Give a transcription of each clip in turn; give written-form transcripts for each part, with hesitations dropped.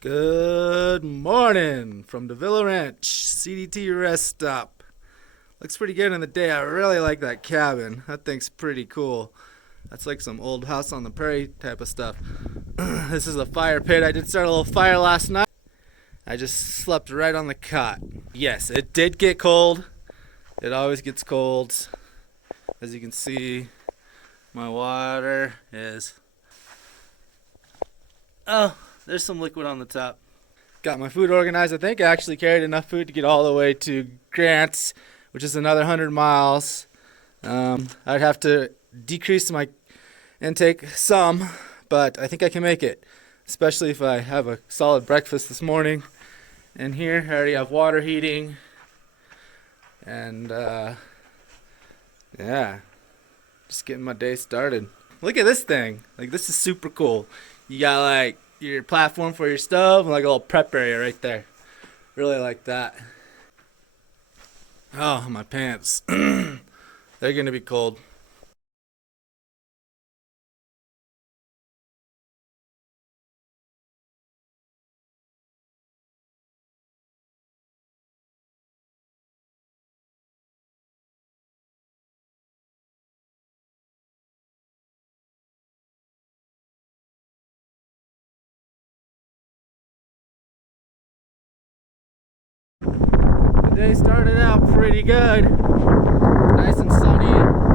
Good morning from the Villa Ranch CDT rest stop. Looks pretty good in the day. I really like that cabin. That thing's pretty cool. That's like some old house on the prairie type of stuff. This is a fire pit. I did start a little fire last night. I just slept right on the cot. Yes, it did get cold. It always gets cold. As you can see, my water is... Oh, there's some liquid on the top. Got my food organized. I think I actually carried enough food to get all the way to Grants, which is another 100 miles. I'd have to decrease my intake some, but I think I can make it, especially if I have a solid breakfast this morning. And here I already have water heating, and yeah, just getting my day started. Look at this thing. Like, this is super cool. You got like your platform for your stove and like a little prep area right there. Really like that. Oh, my pants. They're gonna be cold. The day started out pretty good. Nice and sunny,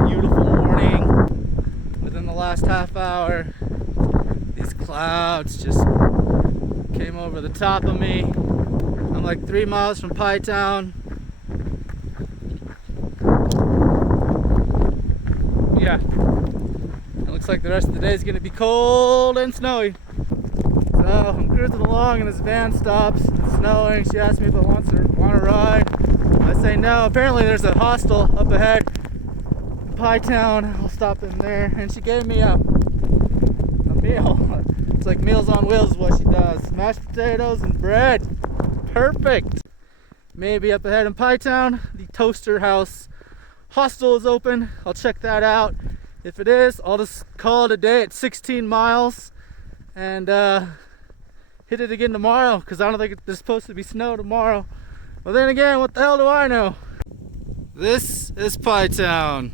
beautiful morning. Within the last half hour, these clouds just came over the top of me. I'm like 3 miles from Pie Town. Yeah, it looks like the rest of the day is going to be cold and snowy. So I'm cruising along and this van stops. It's snowing. She asked me if I want to ride. I say no. Apparently there's a hostel up ahead in Pie Town. I'll stop in there. And she gave me a meal. It's like Meals on Wheels is what she does. Mashed potatoes and bread. Perfect. Maybe up ahead in Pie Town, the Toaster House hostel is open. I'll check that out. If it is, I'll just call it a day at 16 miles and hit it again tomorrow, because I don't think there's supposed to be snow tomorrow. Well, then again, what the hell do I know? This is Pie Town.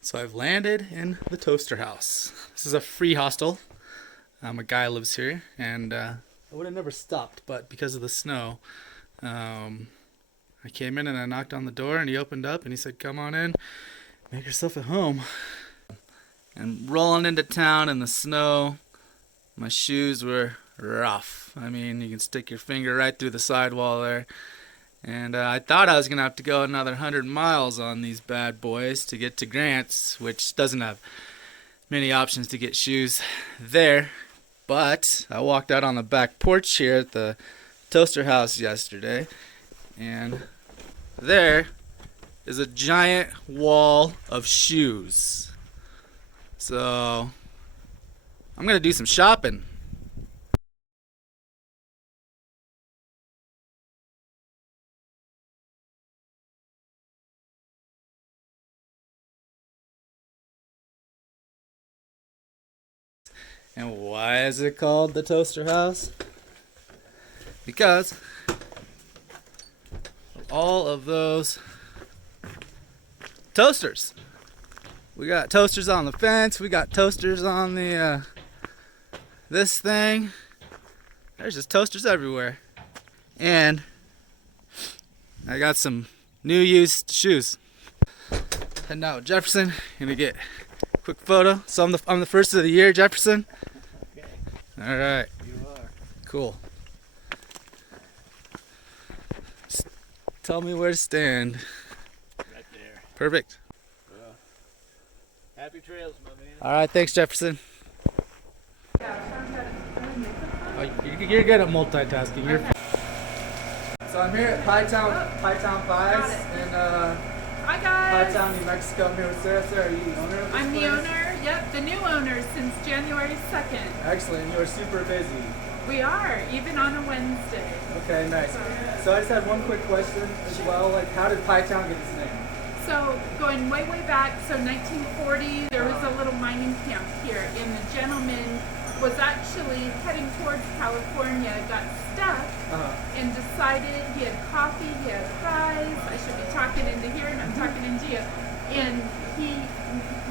So I've landed in the Toaster House. This is a free hostel. A guy lives here, and I would have never stopped, but because of the snow, I came in and I knocked on the door, and he opened up and he said, "Come on in, make yourself at home." And rolling into town in the snow, my shoes were rough. I mean, you can stick your finger right through the sidewall there. And I thought I was going to have to go another 100 miles on these bad boys to get to Grants, which doesn't have many options to get shoes there. But I walked out on the back porch here at the Toaster House yesterday, and there is a giant wall of shoes. So I'm gonna do some shopping. And why is it called the Toaster House? Because of all of those toasters. We got toasters on the fence. We got toasters on the this thing. There's just toasters everywhere. And I got some new used shoes. Heading out with Jefferson. Gonna get a quick photo. So I'm the first of the year, Jefferson. Okay. All right. You are. Cool. Just tell me where to stand. Right there. Perfect. Well, happy trails, my man. All right, thanks, Jefferson. Oh, you're good at multitasking. You're So I'm here at Pie Town Pies in Hi Pie guys. Town, New Mexico. I'm here with Sarah. Sarah, are you the owner of this I'm the place? owner. Yep, the new owner since January 2nd. Excellent. You are super busy. We are, even on a Wednesday. Okay, nice. So I just had one quick question as well. Like, how did Pie Town get its name? So going way, way back, so 1940, there was a little mining camp here, and the gentleman was actually heading towards California, got stuck, and decided he had coffee, he had pies. I should be talking into here, and I'm talking into you. And he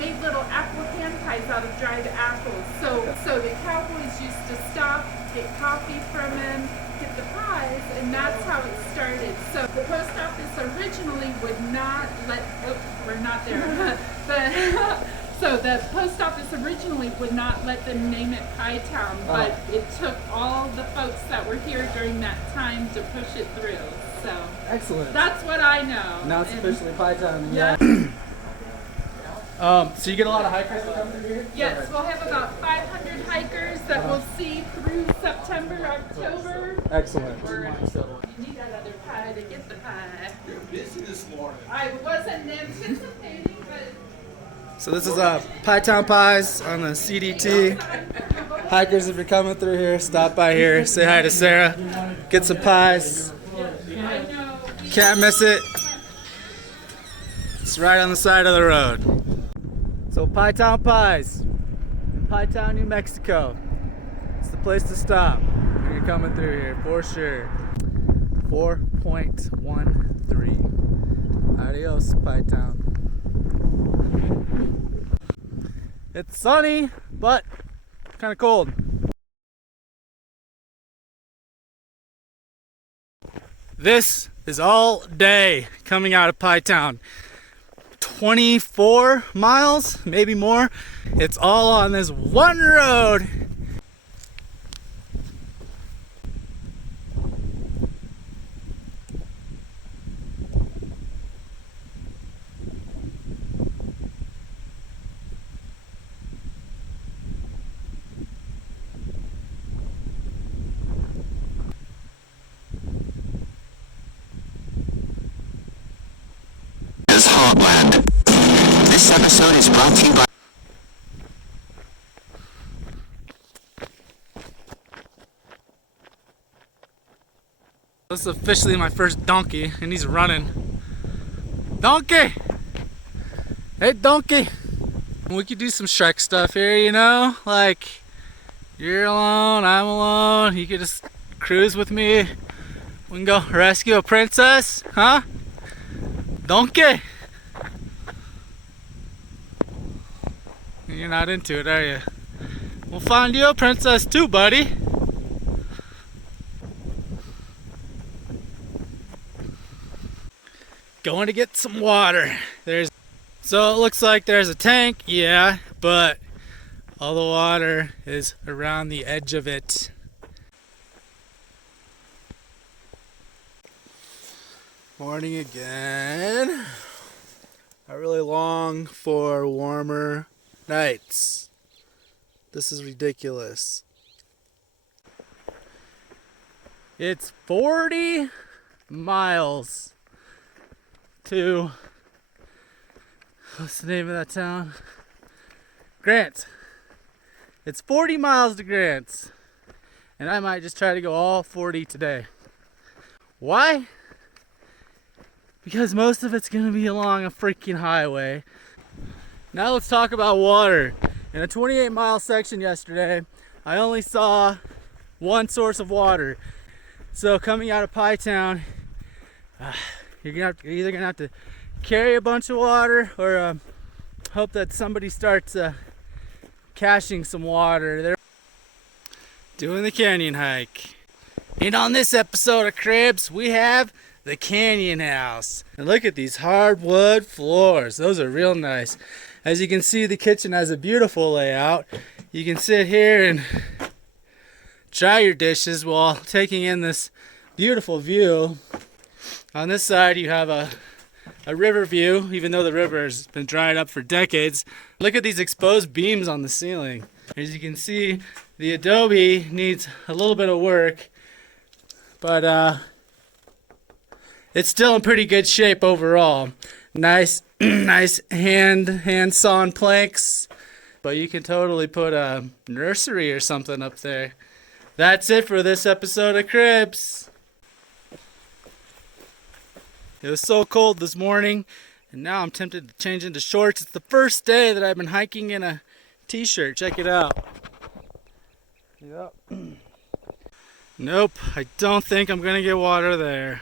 made little apple hand pies out of dried apples. So the cowboys used to stop, get coffee from him, get the pies, and that's how it started. So the post office originally would not let, we're not there. So the post office originally would not let them name it Pie Town, but it took all the folks that were here during that time to push it through. So Excellent. that's what I know. Now it's And- officially Pie Town. Yeah. So you get a lot of hikers that come through here? Yes, we'll have about 500 hikers that we'll see through September, October. Excellent. You need that other pie to get the pie. You're busy this morning. I wasn't anticipating, but So this is Pie Town Pies on the CDT. Hikers, if you're coming through here, stop by here, say hi to Sarah, get some pies. I know. Can't miss it. It's right on the side of the road. So Pie Town Pies, in Pie Town, New Mexico. It's the place to stop when you're coming through here, for sure. 4.13. Adios, Pie Town. It's sunny, but kind of cold. This is all day coming out of Pie Town. 24 miles, maybe more. It's all on this one road. Heartland. This episode is brought to you by This is officially my first donkey, and he's running. Donkey! Hey, donkey! We could do some Shrek stuff here, you know? Like, you're alone, I'm alone. You could just cruise with me. We can go rescue a princess, huh? Donkey! You're not into it, are you? We'll find you a princess too, buddy. Going to get some water. So it looks like there's a tank, yeah, but all the water is around the edge of it. Morning again. I really long for warmer nights. This is ridiculous. It's 40 miles to, what's the name of that town? Grant. It's 40 miles to Grant, and I might just try to go all 40 today. Why? Because most of it's gonna be along a freaking highway. Now let's talk about water. In a 28-mile section yesterday, I only saw one source of water. So coming out of Pie Town, you're either gonna have to carry a bunch of water or hope that somebody starts caching some water. They're doing the canyon hike. And on this episode of Cribs, we have the Canyon House. And look at these hardwood floors. Those are real nice. As you can see, the kitchen has a beautiful layout. You can sit here and dry your dishes while taking in this beautiful view. On this side, you have a river view, even though the river has been dried up for decades. Look at these exposed beams on the ceiling. As you can see, the adobe needs a little bit of work, but it's still in pretty good shape overall. Nice, nice hand sawn planks, but you can totally put a nursery or something up there. That's it for this episode of Cribs. It was so cold this morning, And now I'm tempted to change into shorts. It's the first day that I've been hiking in a t-shirt. Check it out. Yep. Nope, I don't think I'm gonna get water there.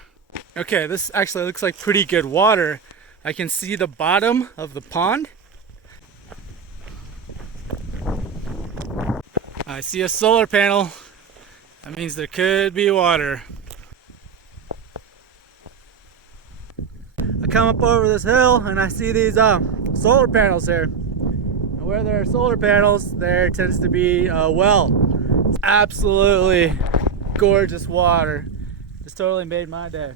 Okay, this actually looks like pretty good water. I can see the bottom of the pond. I see a solar panel. That means there could be water. I come up over this hill and I see these solar panels here. And where there are solar panels, there tends to be a well. It's absolutely gorgeous water. Just totally made my day.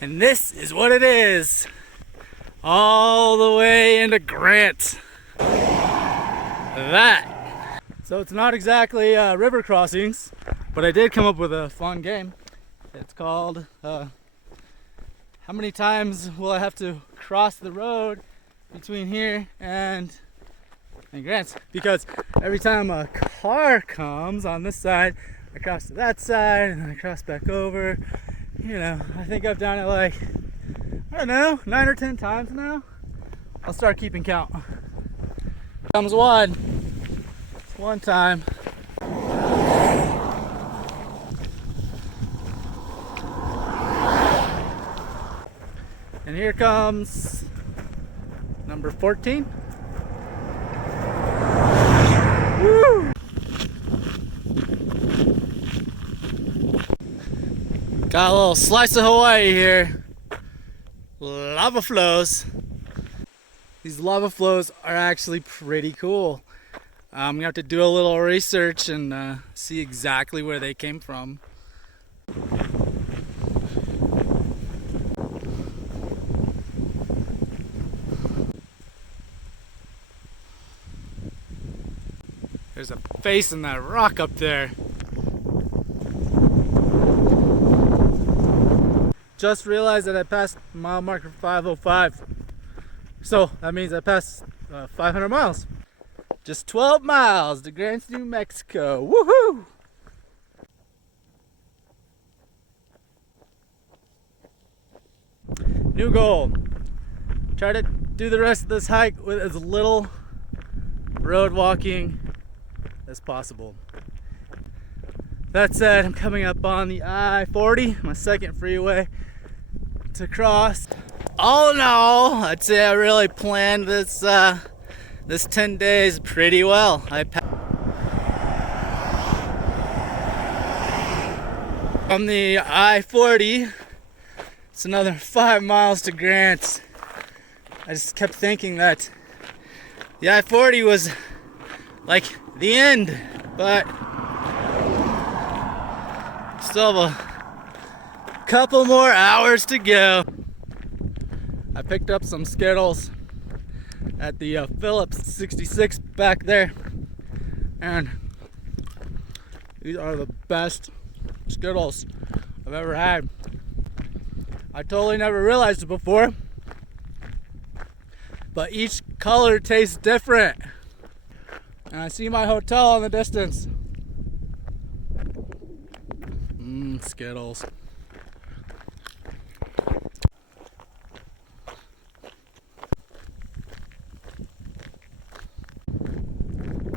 And this is what it is. All the way into Grant. That. So it's not exactly river crossings, but I did come up with a fun game. It's called how many times will I have to cross the road between here and Grants? Because every time a car comes on this side, I cross to that side and then I cross back over. You know, I think I've done it like, I don't know, 9 or 10 times now. I'll start keeping count. Comes one. It's one time. And here comes number 14. Woo! Got a little slice of Hawaii here. Lava flows. These lava flows are actually pretty cool. I'm gonna have to do a little research and see exactly where they came from. There's a face in that rock up there. Just realized that I passed mile marker 505. So that means I passed 500 miles. Just 12 miles to Grants, New Mexico. Woohoo! New goal. Try to do the rest of this hike with as little road walking as possible. That said, I'm coming up on the I-40, my second freeway to cross. All in all, I'd say I really planned this 10 days pretty well. On the I-40, it's another 5 miles to Grant. I just kept thinking that the I-40 was like the end, but still have a couple more hours to go. I picked up some Skittles at the Phillips 66 back there, and these are the best Skittles I've ever had. I totally never realized it before, but each color tastes different. And I see my hotel in the distance. Skittles.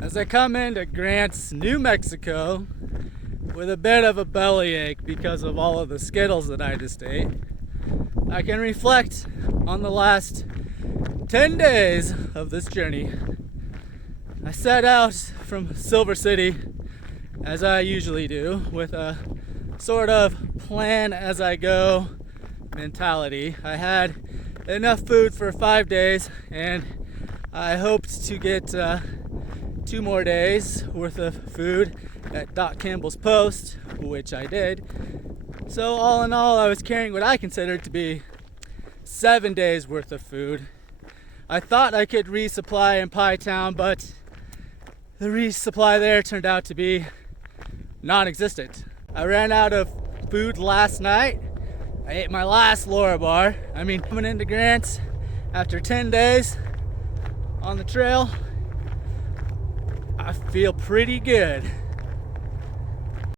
As I come into Grants, New Mexico, with a bit of a bellyache because of all of the Skittles that I just ate, I can reflect on the last 10 days of this journey. I set out from Silver City, as I usually do, with a sort of plan as I go mentality. I had enough food for 5 days, and I hoped to get 2 more days worth of food at Doc Campbell's post, which I did. So all in all, I was carrying what I considered to be 7 days worth of food. I thought I could resupply in Pie Town, but the resupply there turned out to be non-existent. I ran out of food last night. I ate my last Laura bar. Coming into Grants after 10 days on the trail, I feel pretty good.